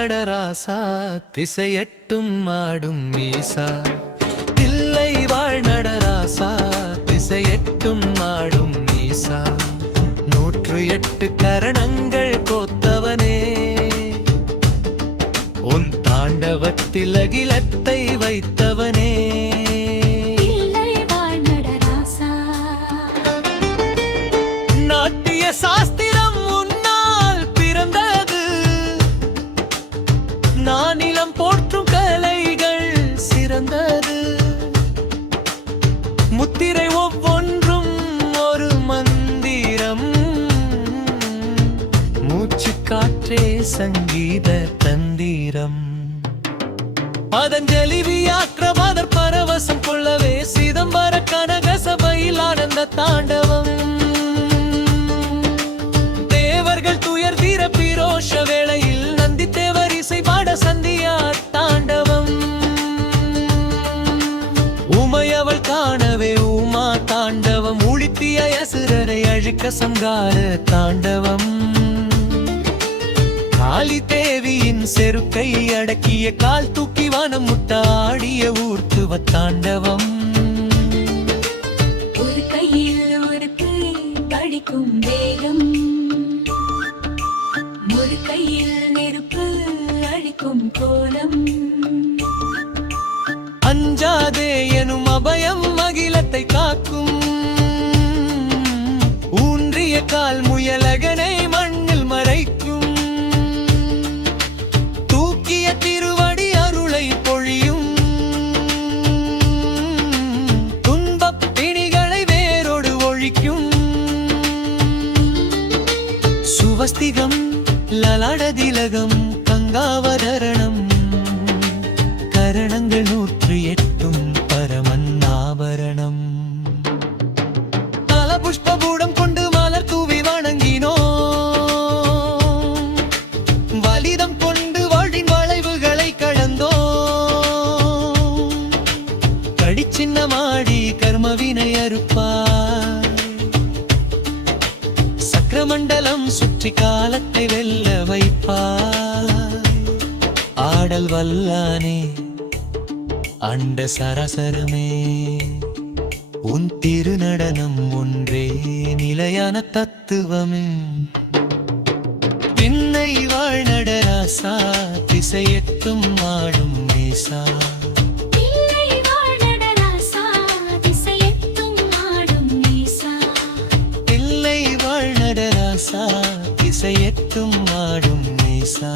நடராசா திசையெட்டும் ஆடும் மீசா. தில்லை வாழ் நடராசா திசையெட்டும் ஆடும் மீசா. 108 கரணங்கள் கோத்தவனே, உன் தாண்டவத்தில் அகிலத்தை வைத்தவனே. நாட்டிய சாஸ்திரம் உன்னால் பிறந்தது, நானிலம் போற்றும் கலைகள் சிறந்தது. முத்திரை ஒவ்வொன்றும் ஒரு மந்திரம், மூச்சு காற்றே சங்கீத தந்திரம். பதஞ்சலி வியாக்கிரபாதர் பரவசம் கொள்ளவே சிதம்பர கனக சபையில் ஆனந்த தாண்டவம். தேவர்கள் துயர் தீர பிரதோஷ வேளையில் நந்தி தேவர் இசை பாட சந்தியா தாண்டவம். உமையவள் காணவே உமா தாண்டவம், உளித்திய அசுரரை அழிக்க சங்கார தாண்டவம். காளி தேவியின் செருக்கை அடக்கிய கால் தூக்கி வானம் முட்டாடிய ஊர்த்துவ தாண்டவம். ஒரு கையில் ஒருக்கு அடிக்கும் வேகம், ஒரு கையில் நெருப்பு அழிக்கும் கோலம். அஞ்சாதே எனும் அபயம் அகிலத்தை காக்கும், ஊன்றிய கால் முயலகனை மண்ணில் மறைக்கும். தூக்கிய திருவடி அருளை பொழியும், துன்பப் பிணிகளை வேரோடு ஒழிக்கும். சுவஸ்திகம் லலாடதிலகம் கங்காவதரணம், கரணங்கள் 108 பரமன் ஆபரணம். தல புஷ்பபூடம் கொண்டு மலர் தூவி வணங்கினோ, வலிதம் கொண்டு வாழ்வின் வளைவுகளை கடந்தோ. கடிச்சின்னமாடி கர்மவினை அறுப்பார், சக்கரமண்டலம் சுற்றி காலத்தை வெல்ல வைப்பார். ஆடல் வல்லானே அண்ட சராசரமே, உன் திருநடனம் ஒன்றே நிலையான தத்துவமே. திண்ணை வாழ் நடராசா திசையெட்டும் ஆடும் மீசா. தில்லை வாழ் நடராசா திசையெட்டும் ஆடும் மீசா. தில்லை வாழ் நடராசா திசையெட்டும் ஆடும் மீசா.